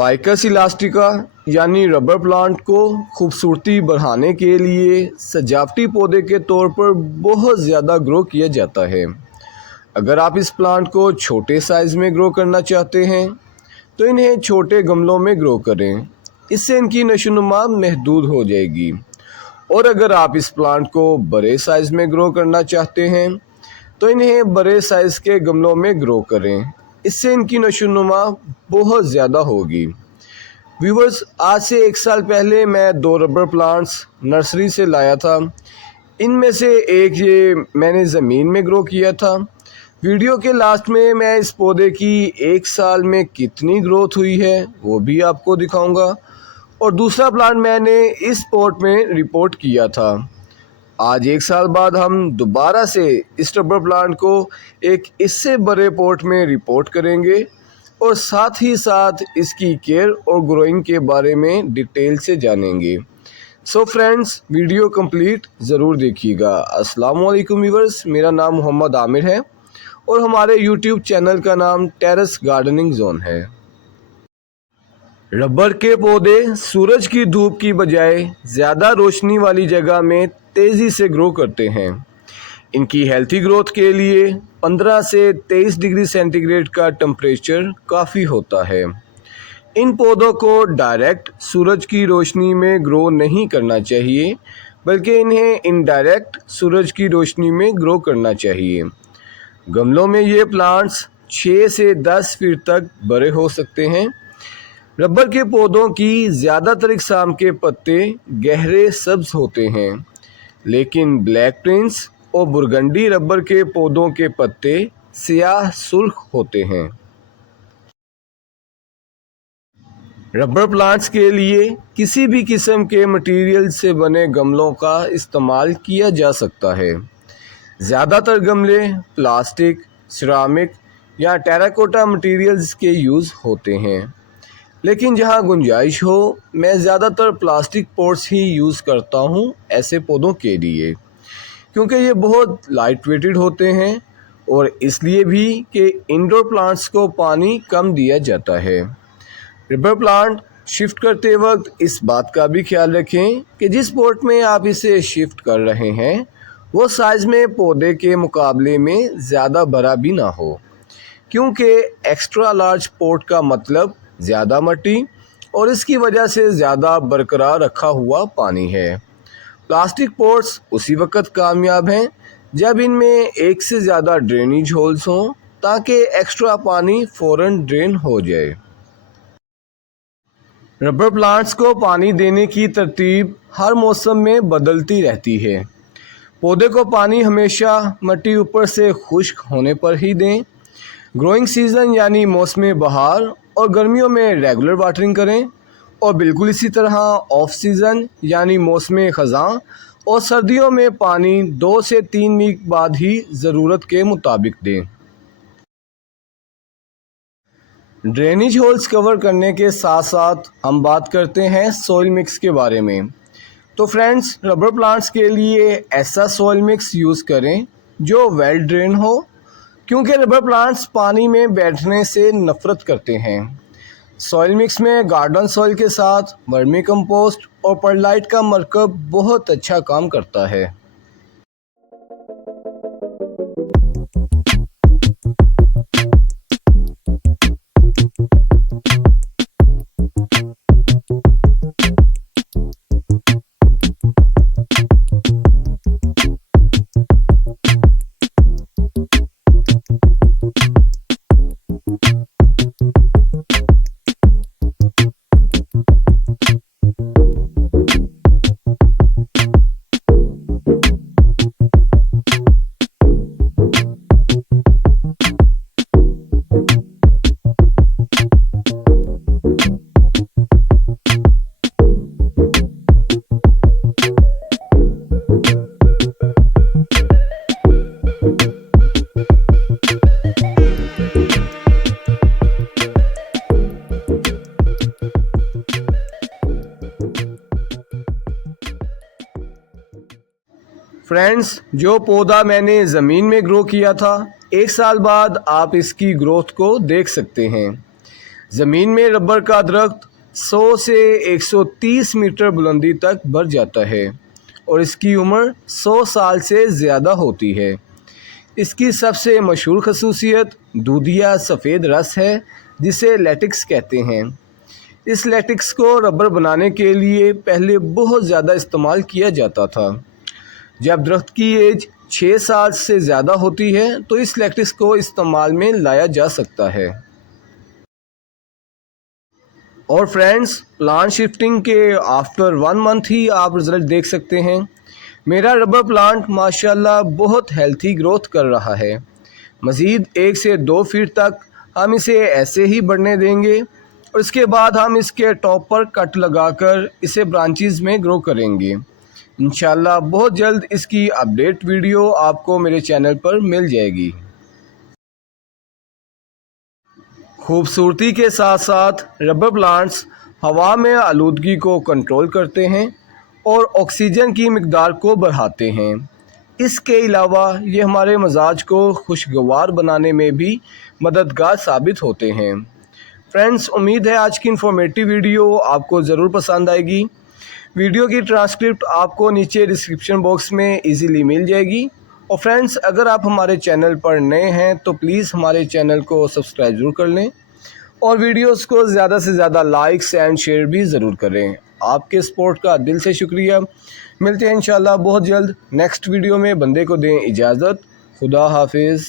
Ficus elastica यानी rubber plant को खूबसूरती बढ़ाने के लिए सजावटी पौधे के तौर पर बहुत ज़्यादा ग्रो किया जाता है। अगर आप इस प्लांट को छोटे साइज़ में ग्रो करना चाहते हैं तो इन्हें छोटे गमलों में ग्रो करें, इससे इनकी नशोनुमा महदूद हो जाएगी। और अगर आप इस प्लांट को बड़े साइज़ में ग्रो करना चाहते हैं तो इन्हें बड़े साइज़ के गमलों में ग्रो करें, इससे इनकी नशोनुमा बहुत ज़्यादा होगी। व्यूवर्स, आज से 1 साल पहले मैं 2 रबर प्लांट्स नर्सरी से लाया था। इनमें से एक ये मैंने ज़मीन में ग्रो किया था। वीडियो के लास्ट में मैं इस पौधे की 1 साल में कितनी ग्रोथ हुई है वो भी आपको दिखाऊंगा। और दूसरा प्लांट मैंने इस पॉट में रिपोर्ट किया था। आज 1 साल बाद हम दोबारा से इस रबर प्लांट को एक इससे बड़े पॉट में रिपोर्ट करेंगे और साथ ही साथ इसकी केयर और ग्रोइंग के बारे में डिटेल से जानेंगे। सो फ्रेंड्स, वीडियो कंप्लीट ज़रूर देखिएगा। अस्सलाम वालेकुम व्यूअर्स, मेरा नाम मोहम्मद आमिर है और हमारे यूट्यूब चैनल का नाम टेरेस गार्डनिंग जोन है। रबर के पौधे सूरज की धूप की बजाय ज़्यादा रोशनी वाली जगह में तेज़ी से ग्रो करते हैं। इनकी हेल्थी ग्रोथ के लिए 15 से 23 डिग्री सेंटीग्रेड का टेम्परेचर काफ़ी होता है। इन पौधों को डायरेक्ट सूरज की रोशनी में ग्रो नहीं करना चाहिए, बल्कि इन्हें इनडायरेक्ट सूरज की रोशनी में ग्रो करना चाहिए। गमलों में ये प्लांट्स 6 से 10 फीट तक बड़े हो सकते हैं। रबर के पौधों की ज़्यादातर इकसाम के पत्ते गहरे सब्ज होते हैं, लेकिन ब्लैक प्रिंस और बुरगंडी रबर के पौधों के पत्ते स्याह सुर्ख होते हैं। रबर प्लांट्स के लिए किसी भी किस्म के मटेरियल से बने गमलों का इस्तेमाल किया जा सकता है। ज़्यादातर गमले प्लास्टिक, सिरामिक या टेराकोटा मटेरियल्स के यूज़ होते हैं, लेकिन जहां गुंजाइश हो मैं ज़्यादातर प्लास्टिक पॉट्स ही यूज़ करता हूं ऐसे पौधों के लिए, क्योंकि ये बहुत लाइट वेटेड होते हैं और इसलिए भी कि इंडोर प्लांट्स को पानी कम दिया जाता है। रबर प्लांट शिफ्ट करते वक्त इस बात का भी ख्याल रखें कि जिस पॉट में आप इसे शिफ्ट कर रहे हैं वो साइज़ में पौधे के मुकाबले में ज़्यादा बड़ा भी ना हो, क्योंकि एक्स्ट्रा लार्ज पॉट का मतलब ज़्यादा मिट्टी और इसकी वजह से ज़्यादा बरकरार रखा हुआ पानी है। प्लास्टिक पॉट्स उसी वक्त कामयाब हैं जब इनमें एक से ज़्यादा ड्रेनेज होल्स हों, ताकि एक्स्ट्रा पानी फ़ौरन ड्रेन हो जाए। रबर प्लांट्स को पानी देने की तरतीब हर मौसम में बदलती रहती है। पौधे को पानी हमेशा मिट्टी ऊपर से खुश्क होने पर ही दें। ग्रोइंग सीज़न यानी मौसम बहार और गर्मियों में रेगुलर वाटरिंग करें, और बिल्कुल इसी तरह ऑफ सीज़न यानी मौसम ख़ज़ां और सर्दियों में पानी 2 से 3 वीक बाद ही ज़रूरत के मुताबिक दें। ड्रेनेज होल्स कवर करने के साथ साथ हम बात करते हैं सॉइल मिक्स के बारे में। तो फ्रेंड्स, रबर प्लांट्स के लिए ऐसा सॉइल मिक्स यूज़ करें जो वेल ड्रेन हो, क्योंकि रबर प्लांट्स पानी में बैठने से नफ़रत करते हैं। सॉइल मिक्स में गार्डन सॉइल के साथ वर्मी कंपोस्ट और परलाइट का मरकब बहुत अच्छा काम करता है। फ्रेंड्स, जो पौधा मैंने ज़मीन में ग्रो किया था 1 साल बाद आप इसकी ग्रोथ को देख सकते हैं। ज़मीन में रबर का दरख्त 100 से 130 मीटर बुलंदी तक बढ़ जाता है और इसकी उम्र 100 साल से ज़्यादा होती है। इसकी सबसे मशहूर खसूसियत दूधिया सफ़ेद रस है जिसे लेटेक्स कहते हैं। इस लेटेक्स को रबर बनाने के लिए पहले बहुत ज़्यादा इस्तेमाल किया जाता था। जब दरख्त की एज 6 साल से ज़्यादा होती है तो इस लेटेक्स को इस्तेमाल में लाया जा सकता है। और फ्रेंड्स, प्लांट शिफ्टिंग के आफ्टर 1 मंथ ही आप रिज़ल्ट देख सकते हैं। मेरा रबर प्लांट माशाल्लाह बहुत हेल्थी ग्रोथ कर रहा है। मज़ीद 1 से 2 फीट तक हम इसे ऐसे ही बढ़ने देंगे और इसके बाद हम इसके टॉप पर कट लगाकर इसे ब्रांचेस में ग्रो करेंगे। इंशाल्लाह बहुत जल्द इसकी अपडेट वीडियो आपको मेरे चैनल पर मिल जाएगी। खूबसूरती के साथ साथ रबर प्लांट्स हवा में आलूदगी को कंट्रोल करते हैं और ऑक्सीजन की मिकदार को बढ़ाते हैं। इसके अलावा ये हमारे मिजाज को खुशगवार बनाने में भी मददगार साबित होते हैं। फ्रेंड्स, उम्मीद है आज की इन्फॉर्मेटिव वीडियो आपको ज़रूर पसंद आएगी। वीडियो की ट्रांसक्रिप्ट आपको नीचे डिस्क्रिप्शन बॉक्स में इजीली मिल जाएगी। और फ्रेंड्स, अगर आप हमारे चैनल पर नए हैं तो प्लीज़ हमारे चैनल को सब्सक्राइब ज़रूर कर लें और वीडियोस को ज़्यादा से ज़्यादा लाइक्स एंड शेयर भी ज़रूर करें। आपके सपोर्ट का दिल से शुक्रिया। मिलते हैं इंशाल्लाह बहुत जल्द नेक्स्ट वीडियो में। बंदे को दें इजाज़त। खुदा हाफिज़।